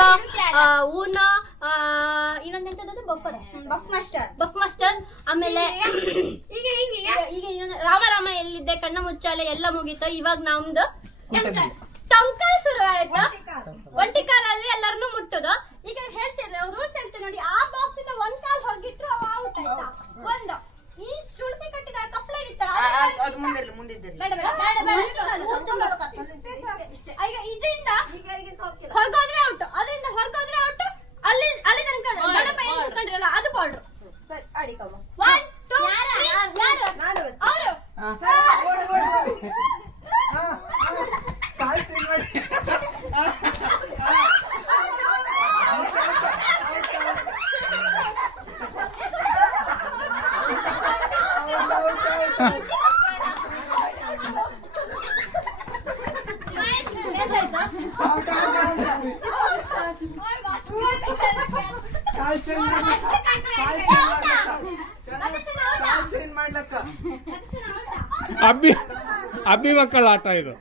Ludo, Uno, ಇನ್ನೊಂದೆಂತದ್ದು ಬಫ್ master. ಆಮೇಲೆ ಈಗ ರಾಮ ಎಲ್ಲಿದ್ದೆ, ಕಣ್ಣ ಮುಚ್ಚಾಲೆ ಎಲ್ಲ ಮುಗೀತು. ಇವಾಗ ನಮ್ದು ಟಂಕಾಲ್ ಶುರು ಆಯ್ತಾ. ಒಂಟಿ ಕಾಲಲ್ಲಿ ಎಲ್ಲರನ್ನು ಮುಟ್ಟುದು. ಈಗ ಹೇಳ್ತಿದ್ರೆ ರೂಲ್ಸ್ ಹೇಳ್ತಾರೆ ನೋಡಿ, ಆ ಬಾಕ್ಸ್ ಇಂದ ಒಂದ್ ಕಾಲ್ ಹೊರಗಿಟ್ರು ಔಟ್ ಆಯ್ತಾ. ಒಂದು ಈ ಶುಲ್ಸಿ ಕಟ್ಟಿದ ಕಪ್ಲೆ ಇತ್ತಲ್ಲ ಇದರಿಂದ ಹೊರಗೋದ್ರೆ ಔಟ್, ಅದರಿಂದ ಹೊರಗೋದ್ರೆ ಔಟ್. ಅಲ್ಲಿ ತನಕ ದೊಡ್ಡಪ್ಪ ಏನು ಕೂತ್ಕೊಂಡಿರಲ್ಲ ಅದು ಬಾಲ್. 1 2 ಅಬ್ಬಿ ಮಕ್ಕಳ ಆಟ ಇದು.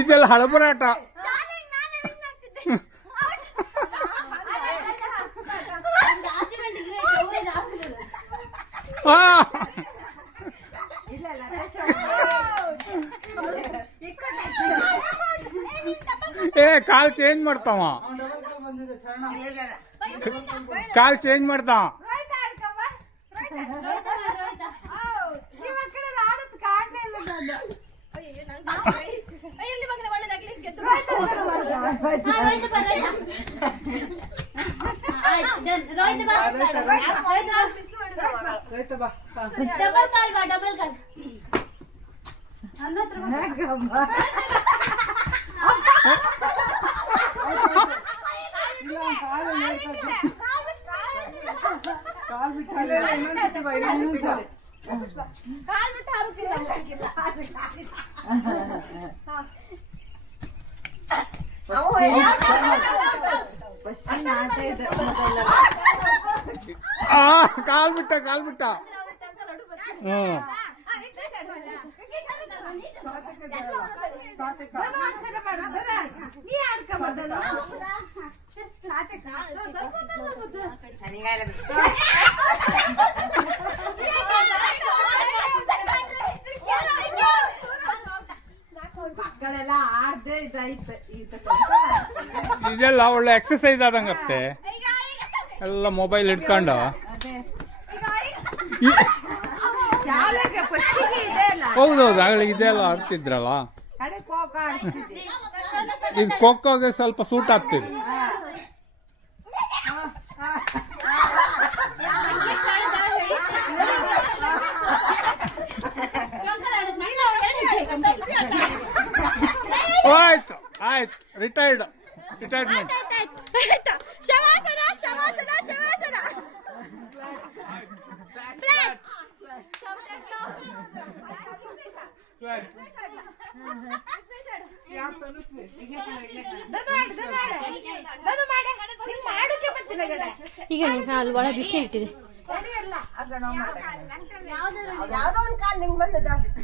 ಇದೆಲ್ಲ ಹಳಬರಾಟ. ಕಾಲ್ ಚೇಂಜ್ ಮಾಡ್ತಾವ, ಕಾಲ್ ಚೇಂಜ್ ಮಾಡ್ತಾವ. ಡಬಲ್ ಕಾಲ್ ಕಾಲ್ ಬಿಟ್ಟ. ಇದೆಲ್ಲ ಒಳ್ಳೆ ಎಕ್ಸಸೈಸ್ ಆದಂಗತ್ತೆ. ಎಲ್ಲ ಮೊಬೈಲ್ ಇಟ್ಕೊಂಡು ಹೌದೌದು ಆಗಲಿಗೆ ಇದೆಲ್ಲ ಆಡ್ತಿದ್ರಲ್ಲ. ಇದು ಖೋಖೋಗೆ ಸ್ವಲ್ಪ ಸೂಟ್ ಆಗ್ತಿದೆ. ಆಯ್ತು ರಿಟೈರ್ಮೆಂಟ್. ಶವಾಸನ ಫ್ಲಾಟ್ ಈಗ ಅಲ್ಲಿ ಒಳಗೆ ಬಿಸಿ ಇಟ್ಟಿದೆ. ಯಾವ್ದೋ ಒಂದ್ ಕಾಲ್ ನಿಂಗ್ ಬಂದದ ಆಯ್ತು.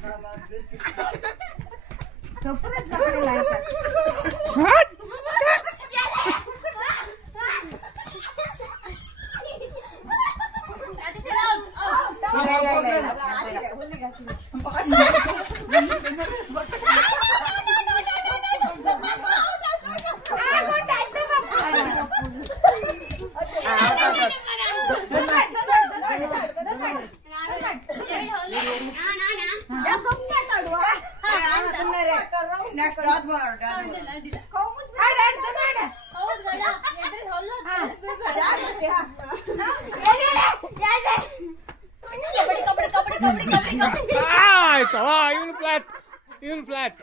ಇವನು ಫ್ಲಾಟ್, ಇವನು ಫ್ಲಾಟ್.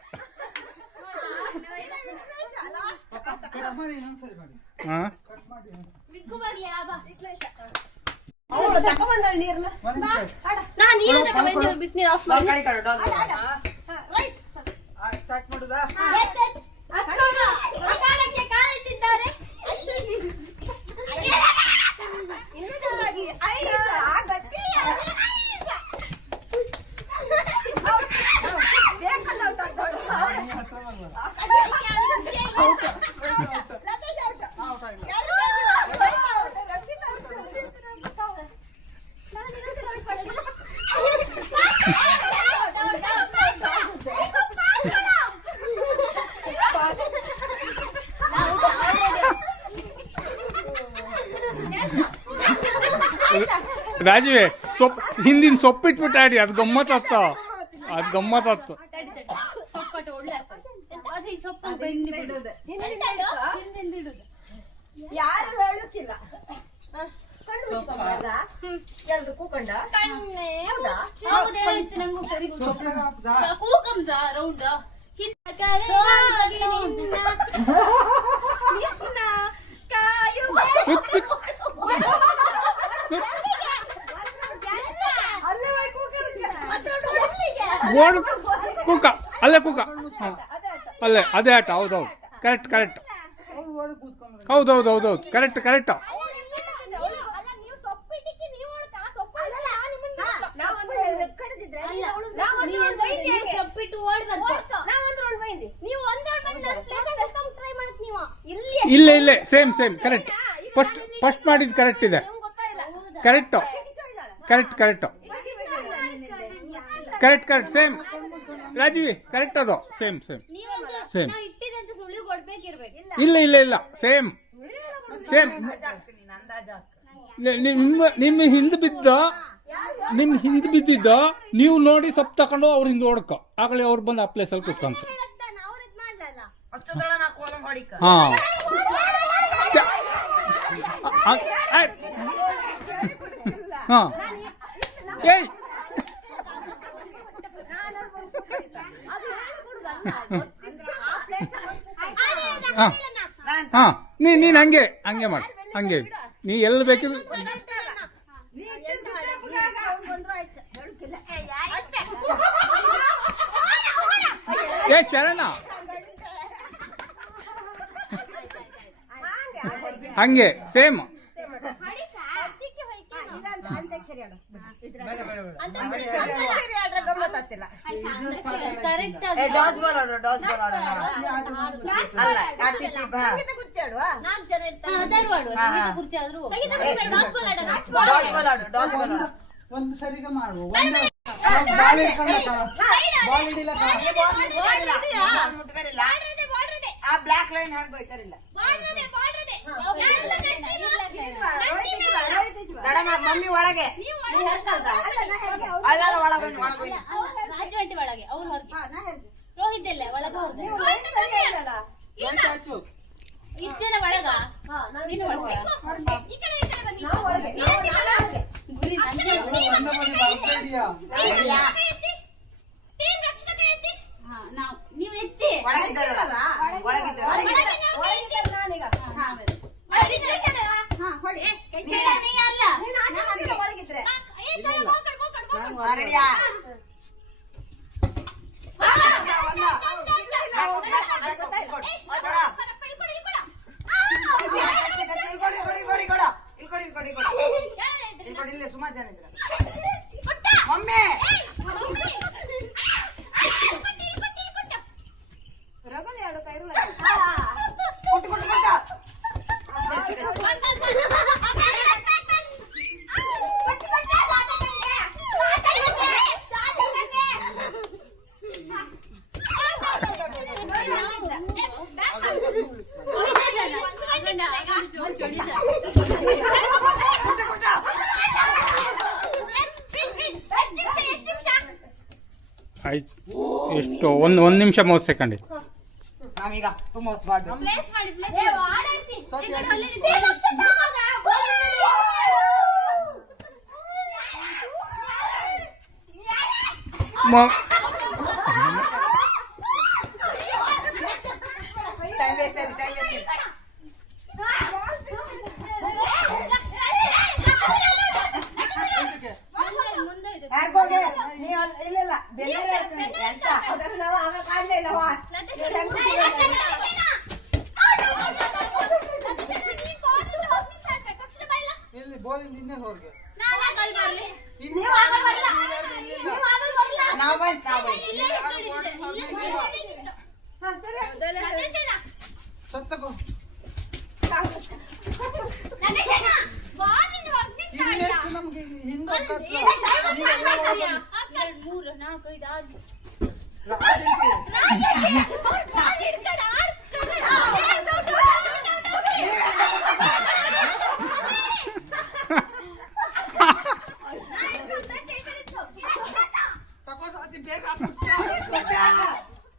ಬಿಸಿನೀರು ಆಫ್ ಮಾಡಿ ಸ್ಟಾರ್ಟ್ ಮಾಡುದಾ? ಕಾಲಿಟ್ಟಿದ್ದಾರೆ. ಇನ್ನು ಜೋರಾಗಿ ರಾಜುವೆ ಹಿಂದಿನ ಸೊಪ್ಪಿಟ್ಬಿಟ್ಟು ಆಡಿ, ಅದು ಗಮ್ಮತ್ತಾಗ್ತ, ಅದು ಗಮ್ಮತ್ತಾಗ್ತು. ಯಾರು ಹೇಳುತ್ತಿಲ್ಲ. ಎಲ್ರು ಕೂಕೊಂಡ ರೌಂಡ್ ಓಡು ಕೂಕ, ಅಲ್ಲೇ ಕೂಕ, ಅಲ್ಲೇ ಅದೇ ಆಟ. ಹೌದೌದು, ಕರೆಕ್ಟ್ ಕರೆಕ್ಟ್. ಹೌದೌದು ಕರೆಕ್ಟ್ ಕರೆಕ್ಟ್. ಇಲ್ಲೇ ಇಲ್ಲೇ ಸೇಮ್ ಸೇಮ್ ಕರೆಕ್ಟ್. ಫಸ್ಟ್ ಮಾಡಿದ್ದು ಕರೆಕ್ಟ್ ಇದೆ. Correct correct correct correct correct same. ರಾಜೀವಿ ಕರೆಕ್ಟ್ ಅದು. Same same same. ಇಲ್ಲ ಇಲ್ಲ ಇಲ್ಲ ಸೇಮ್ ಸೇಮ್. ನಿಮ್ಮ ಹಿಂದೆ ಬಿದ್ದಿದ್ದ ನೀವು ನೋಡಿ ಸೊಪ್ಪು ತಗೊಂಡು ಅವ್ರ ಹಿಂದೆ ಓಡ್ಕೊ. ಆಗಲೇ ಅವ್ರು ಬಂದು ಆ ಪ್ಲೇಸಲ್ಲಿ ಕುತ್ಕೊಂತ. ಹಾ ಹಾ ಏಯ್ ಹಾ ನೀನ್ ಹಂಗೆ ಹಂಗೆ ಮಾಡಿ, ಹಂಗೆ ನೀ ಎಲ್ಲಿ ಬೇಕಿದ್ರು. ಏ ಶರಣ ಹಂಗೆ ಸೇಮ್. ಒಂದು ಸರಿಗ ಮಾಡುವ. ಆ ಬ್ಲಾಕ್ ಲೈನ್ ಹಾರ್ಗೋಯ್ತಾರಿಲ್ಲ ಮಮ್ಮಿ ಒಳಗೆ ಅಲ್ಲ ಒಳಗೆ ಒಳಗೆ ಅವ್ರು ರೋಹಿತ್ ಎಲ್ಲ ಒಳಗೆ ಇಷ್ಟ ಜನ ಒಳಗ ನೀವು ಎತ್ತಿ ಒಳಗಿದ್ದಾರಲ್ಲ ಸುಮಾರು ಜನ ಇದ್ರ ಮಮ್ಮಿ ರಗಲ್ ಎರಡು ಕೈ ಕೊಟ್ಟು ಕೊಟ್ಟು ಆಯ್ತು ಎಷ್ಟು ಒಂದು ನಿಮಿಷ 30 ಸೆಕೆಂಡ್ ಇತ್ತು. ನಾವೀಗ ತುಂಬ ಹೊತ್ತು ಮಾಡ್ಬೇಕು. ಪ್ಲೇಸ್ ಮಾಡಿ ಪ್ಲೇಸ್ ಆಡಾಡ್ಸಿ ಟೈಮ್ ವೇಸ್ಟ್ ಆಯ್ತು ಟೈಮ್ ವೇಸ್ಟ್ ಯಾಕೋಗೆ ನೀವು ಇಲ್ಲ ಇಲ್ಲ ಬೆಲ್ಲ ಎಂತ ಅದನ್ನು ನಾವು ಆಮೇಲೆ ಕಾಣಲೇ ಇಲ್ಲವಾ ಇಲ್ಲಿ ಬೋಲಿಂದ ಹಿಂದೆ ಹೊರಗೆ ನೀವು ಆಗಲ್ಲ ಬರಲ್ಲ ನೀವು ಆಗಲ್ಲ ಬರಲ್ಲ ನಾವು ಬಂದು ಸತ್ತಕೋ ನಮ್ಗೆ ಹಿಂದೆ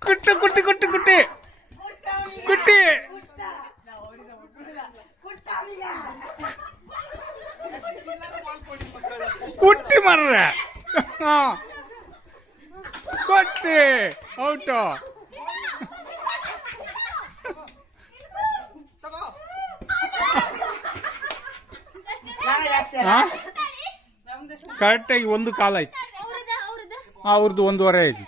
ಕುಟ್ಟು ಕುಟ್ಟಿ ಕುಟ್ಟಿ ಕುಟ್ಟಿ ಕುಟ್ಟಿ ಕುಟ್ಟಿ ಮಾರ್ರೆ ಕೊಟ್ಟಿ ಔಟು ಕರೆಕ್ಟಾಗಿ ಒಂದು ಕಾಲ ಆಯ್ತು ಅವ್ರದ್ದು 1.5 ಆಯ್ತು.